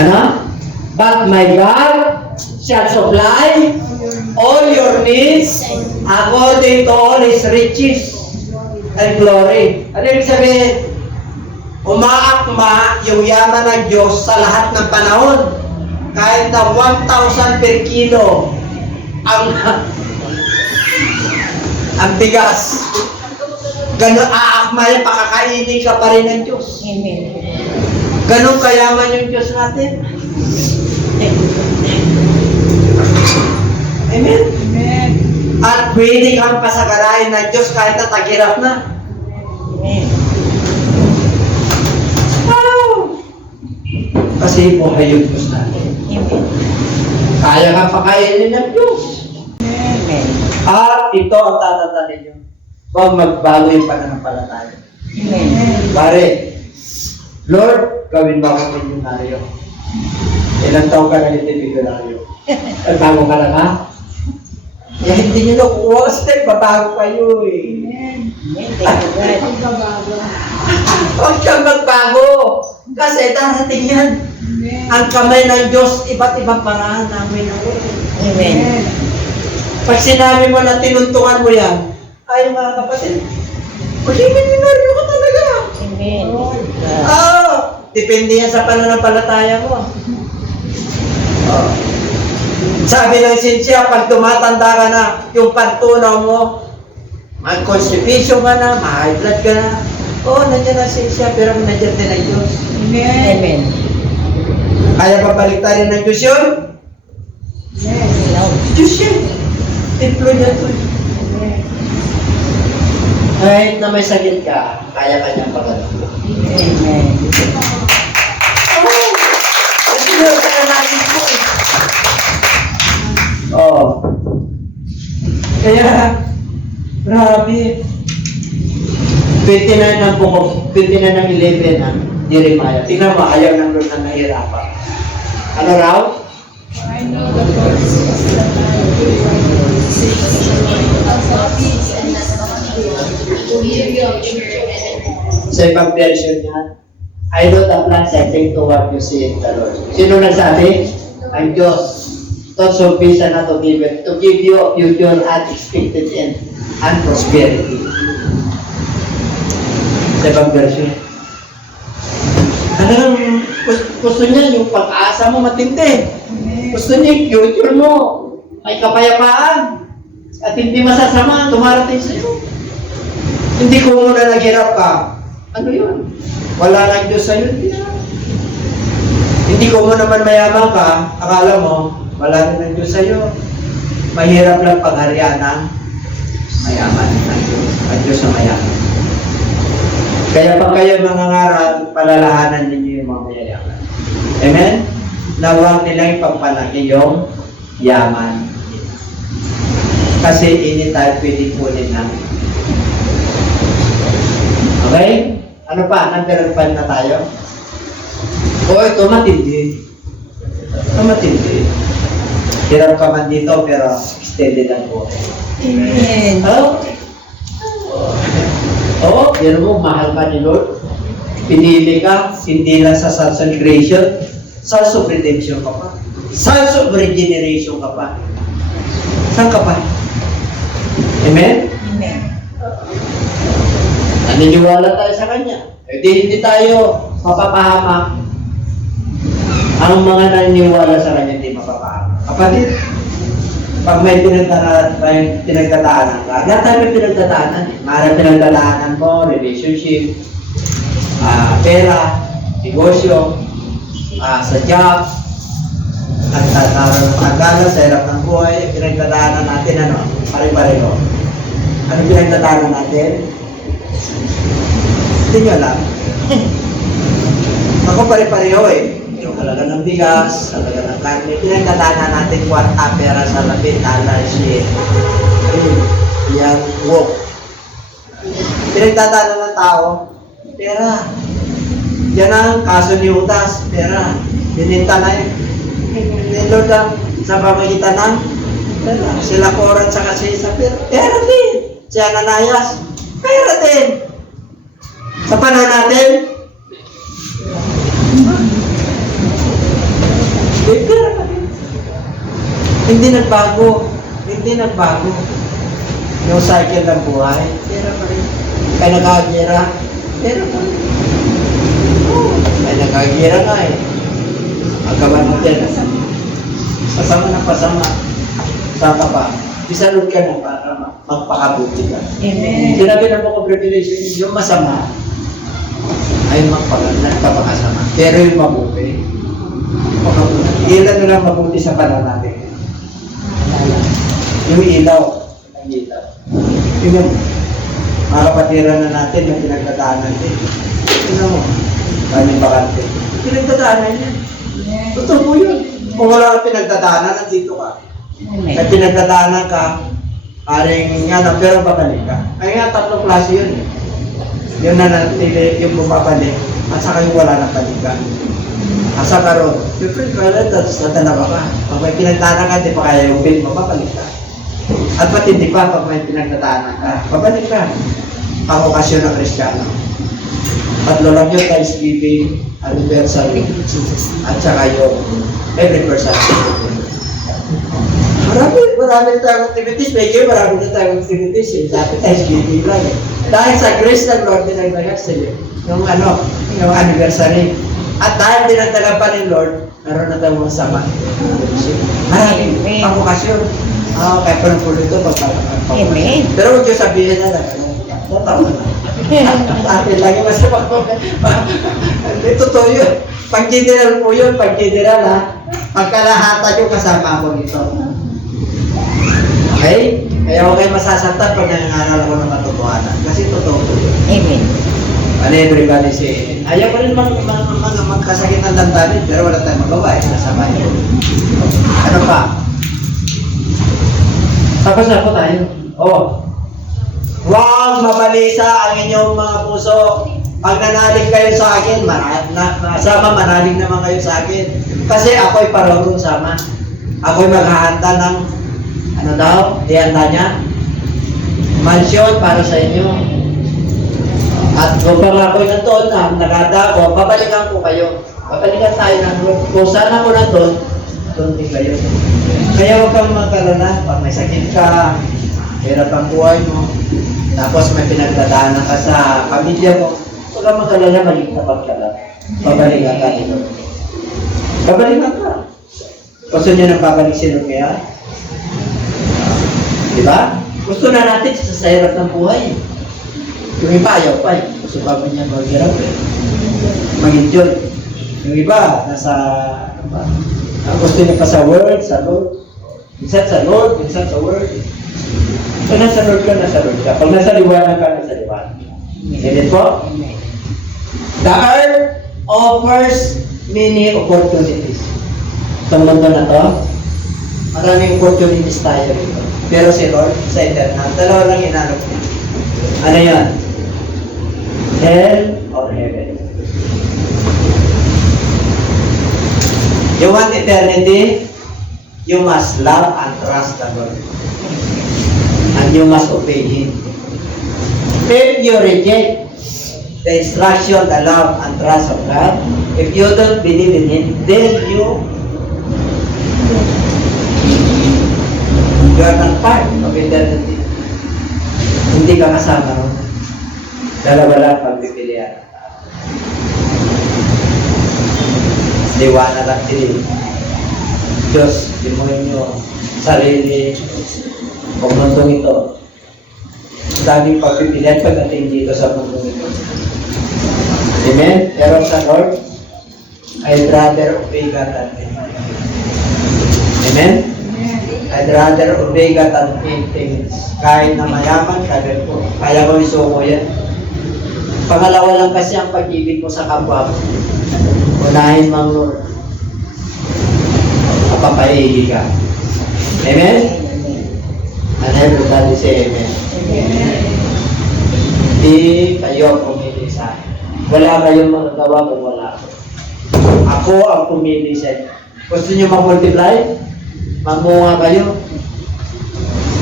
Ano? But my God shall supply all your needs according to all His riches and glory. Ano ibig sabihin? Umaakma yung yaman ng Diyos sa lahat ng panahon. Kahit na 1,000 per kilo ang bigas. Ganun aakma yan, pakakainin ka pa rin ng Diyos. Amen. Ganun kayaman yung Diyos natin. Amen? Amen. At pwede kang pasagalain ng Diyos kahit na tagirap na. Amen. Wow! Kasi buhay yung Diyos natin. Amen. Kaya kang pakainin ng Diyos. Amen. At ito ang tatanda ninyo. Huwag magbago yung pananampalataya. Amen. Pare, Lord, gawin mo ako milyonaryo. Ilang taong ka na hindi milyonaryo? Bago ka na ka? Eh, hindi nyo nakukuha kasi babago kayo eh. Amen. Thank you, God. Huwag kang magbago. Kasi darating yan. Ang kamay ng Diyos, iba't ibang paraan namin ako. Amen. Pag sinabi mo na tinuntungan mo yan, ay mga kapatid, maging milyonaryo ka talaga. Amen. Depende yan sa pananampalataya mo. Sabi ng sinsya, pag tumatanda ka na, yung pagtunaw mo, mag-constipation ka na, ma-high blood ka na, nandiyan ang sinsya, pero nandiyan din ang Diyos. Amen. Kaya pa baliktarin ng Diyos yun? Love. Diyos yun. Templo niya to. Kahit na may sakit ka, kaya ka niyang pagano. Amen. Kasi yun, kaya natin po eh. Kaya, grabe. 29 ng buko, 29 ng 11 ng Jeremiah. Tingnan mo, ayaw ng Lord na nahirapan. Ano raw? I know the thoughts that I give Sa ibang version niya, I know the plans I think toward you, saith the Lord. Sino nagsabi? Ang Diyos. Thoughts of peace and not of evil, to give you a future unexpected end and prosperity. Sa ibang version. Ano gusto niya yung pag-asa mo matindi. Gusto niya yung future mo may kapayapaan at hindi masasama tumarating sa iyo. Hindi ko muna naghirap ka. Ano yun? Wala lang Diyos sa iyo. Hindi ko mo naman mayaman ka. Akala mo, wala rin ang Diyos sa iyo. Mahirap lang pagharian ng mayaman ng Diyos. Ang Diyos na mayaman. Kaya pag kayo nangangarap, palalahanan ninyo yung mga mayayaman. Amen? Na huwag nilang ipagpalaki yung yaman. Kasi ini tayo pwede kunin namin. Okay? Ano pa? Number 5 na tayo? Ito matindi. Ito matindi. Hirap ka man dito pero extended ang buhay. Amen. Yan mo, mahal ka ni Lord. Pinili ka, hindi lang sa sons of creation, sons of redemption ka pa. Sons of regeneration ka pa. Saan ka pa? Amen? Amen. Naniniwala tayo sa Kanya. Hindi tayo mapapahamak. Ang mga naniniwala sa Kanya hindi mapapahamak. Kapatid, pag may pinagdadaanan ka, lahat tayo may pinagdadaanan. Maraming pinagdadaanan mo, relationship, pera, negosyo, sa job, nagtataroon ng pagkala, sa hirap ng buhay, pinagdadaanan natin, pare-pareho. Ano pinagdadaanan natin? Hindi nyo alam. Ako pare-pareho yung halaga ng bigas, halaga ng karne, pinagdadaanan natin what pera sa lapit, shit. Yan, walk. Pinagdadaanan ng tao, pera. Yan ang kaso ni Judas, pera. Bininta na yun. Lord ang sa pamagitan ng pera. Sila Koran sa kasi sa pera. Pera din. Si Ananias, pera din. Sa panahon natin, pera pa din. Hindi nagbago. Hindi nagbago. Yung cycle ng buhay, pera pa rin. Kaya nakagira, pera pa rin. Kaya nakagira nga Agawan mo dyan. Pasama na pasama. Saka pa. Isalod ka na para magpakabuti ka. Amen. Sinabi na mo ko privilege, yung masama ay nagpapakasama. Pero yung mabuti, ilan na lang mabuti sa panahon natin. Yung ilaw, ang ilaw. Yung mga kapatiran na natin, yung pinagdadaanan natin. Tingnan mo, kanyang bakante. Pinagdadaanan yan. Totoo po yun. Kung wala kang pinagdadaanan, nandito ka. Amen. At pinagdadaanan ka, paring nga, pero babalik ka. Kaya nga, 3 klase yun. Yun na natili, yung bumabalik, at saka yung wala ng balikan. At saka ron, siyempre, kaya tatanawa ka. Pag may pinagdaanan ka, di pa kaya yung bill mo, babalik ka. At pati hindi pa, pag may pinagdadaanan ka, babalik ka. Ang okasyon ng Kristiyano. 3 lang yun, Thanksgiving, anniversary, at saka yung every person. Marami tayong activities, marami na tayong activities. Dapat Thanksgiving lang Dahil sa grace ng Lord, dinagdagan sa'yo. Yung anniversary. At dahil dinagdagan pa ni Lord, meron na tayong mga sama. Maraming pangokasyon. Kaya pa ng pulo ito, Amen. Pero huwag yung sabihin na lang, tatawa na. Atin lang yung masama ko. Hindi, totoo yun. Pag general po yun, pag general ha, pagkalahatan yung kasama ko nito. Okay? Kaya huwag kayo masasaktan pag nangangaral ako ng katotohanan. Kasi totoo po yun. Amen. Ano everybody say, ayaw ko rin magkasakit ng lantanin, pero wala tayong magawa. Nasama yun. Ano pa? Tapos na po tayo. Huwag mabalisa ang inyong mga puso. Pag nanalig kayo sa akin, manalig naman kayo sa akin. Kasi ako'y parorong sama. Ako'y maghahanda ng, ihanda niya? Mansyon para sa inyo. At kung ako'y nandun, nakada ko, babalikan ko kayo. Babalikan tayo ng Lord. Kung saan ako nandun, doon din kayo. Kaya huwag kang magkalala. Pag may sakit ka, hirap ang buhay mo, tapos may pinagdadaanan ka sa pamilya mo, huwag kang magkalala, maligtapat ka lang. Babalikan ka nito. Babalikan ka. Gusto niyo nang babalik si Lord kaya? Diba? Gusto na natin sa hirap ng buhay. Yung iba ayaw pa Gusto pa niya maghirap mag-enjoy. Yung iba, gusto niya pa sa Word, sa Lord. Minsan sa Lord, minsan sa Word. So nasa Lord ka. Pag nasa liwanag ka, nasa liwanag. Ganit po? The earth offers many opportunities. Sa mundo na to, maraming opportunities tayo rito. Pero si Lord, sa eternal, 2 lang inanap niya. Ano yan? Hell or heaven? You want eternity? you must love and trust the Lord. And you must obey Him. If you reject the instruction, the love, and trust of God, if you don't believe in Him, then you are not part of eternity. Hindi ka kasama ron. Dalawa lang pagpipilian. Liwanag at dilim. Diyos, demonyo, sarili, o mundong ito. Daming pagpipilian pagdating dito sa mundong ito. Amen? Pero sa Lord, I'd rather obey God than anything. Amen? I'd rather obey God than anything. Kahit na mayaman, kaya ko isuko yan. Pangalawa lang kasi ang pag-ibig mo sa kapwa mo. Unahin mang Lord. Papahihi ka. Amen? And everybody say amen. Hindi kayo pumili sa akin. Wala kayong magagawa kung wala ako. Ako ang pumili sa inyo. Gusto nyo mag-multiply? Mamunga kayo.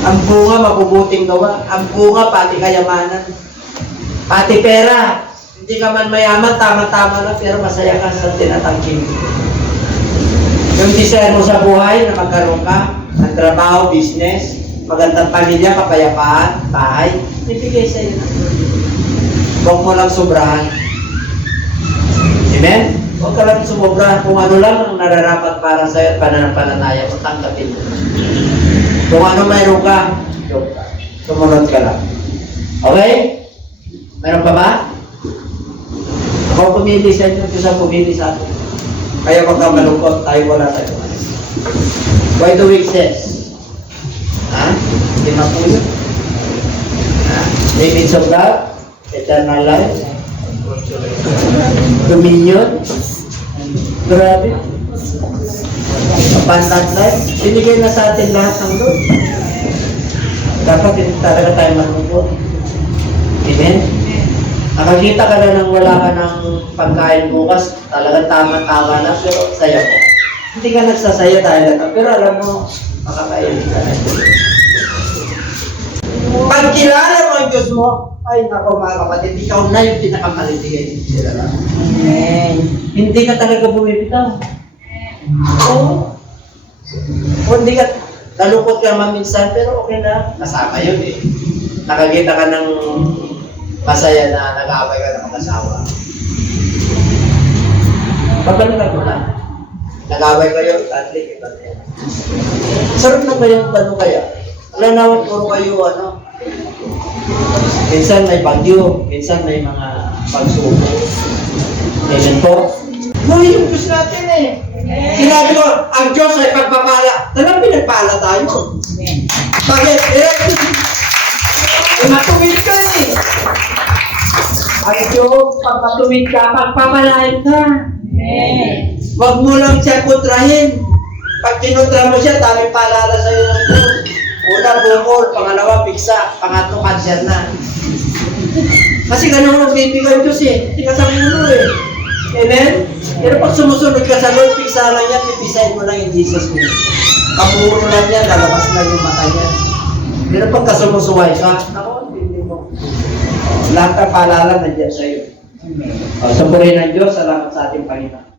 Ang bunga, mabubuting gawa. Ang bunga, pati kayamanan. Pati pera. Hindi ka man mayaman, tama-tama lang, pero masaya ka sa tinatangking. Yung desire mo sa buhay na magkaroon ka ng trabaho, business, magandang pamilya, kapayapaan, bahay, ibigay sa iyo. Huwag mo lang sobrahan. Amen? Huwag ka lang sumobra. Kung ano lang ang nararapat para sa iyo at pananampalataya mo, tanggapin mo. Kung ano mayroon ka, sumunod ka lang. Okay? Meron pa ba? Ako pumili sa inyo, Diyos ang pumili sa atin. Kaya pag malungkot, tayo wala tayo. Why do we exist? Ha? Hindi na po yun. Ha? Image of God, eternal life, dominion, grabe, abundant life, binigay na sa atin lahat ng Lord. Dapat hindi talaga tayo malungkot. Amen? Nakakita ka na nang wala ka ng pagkain bukas, talagang tama-tama na, pero saya mo. Hindi ka nagsasaya dahil ito, pero alam mo, makakain ka na. Pag kilala mo ang Diyos mo, ay nako mga kapatid, ikaw na yung pinakamaligay. Amen. Hindi ka talaga bumibitaw. Oo. O hindi ka, nalungkot ka naman minsan, pero okay na, kasama yun eh. Nakakita ka ng masaya na nag-aaway ka ng mag-asawa. Pagkalitan mo lang. Nag-aaway kayo, tatlik, itatlik. Sarap na ba yung tanong kaya? Wala naman puro kayo, ano? Minsan may bagyo, minsan may mga pagsuko. Amen po? Buhay yung Diyos natin eh. Sinabi ko, ang Diyos ay pagpapala. Talagang pinagpala tayo. Bakit? Matuwid ka eh. Ang Diyos, pag matuwid ka, pagpapalain ka. Huwag mo lang siya kontrahin. Pag kinontra mo siya, dami paalala sa'yo ng Diyos. Una, bukol. Pangalawa, piksa. Pangatlo, cancer na. Kasi ganun ang bibigay Diyos eh. Hindi ka sa mulo eh. Amen? Pero pag sumusunod ka sa Lord, piksa lang yan, pipisahin mo lang yung Jesus mo. Kamulo lang yan, lalabas lang yung mata niya. Pero pagka sumusuway ka, ako, hindi mo. Lahat ng paalala nandiyan sa'yo. Sa puri ng Diyos, salamat sa ating Panginoon.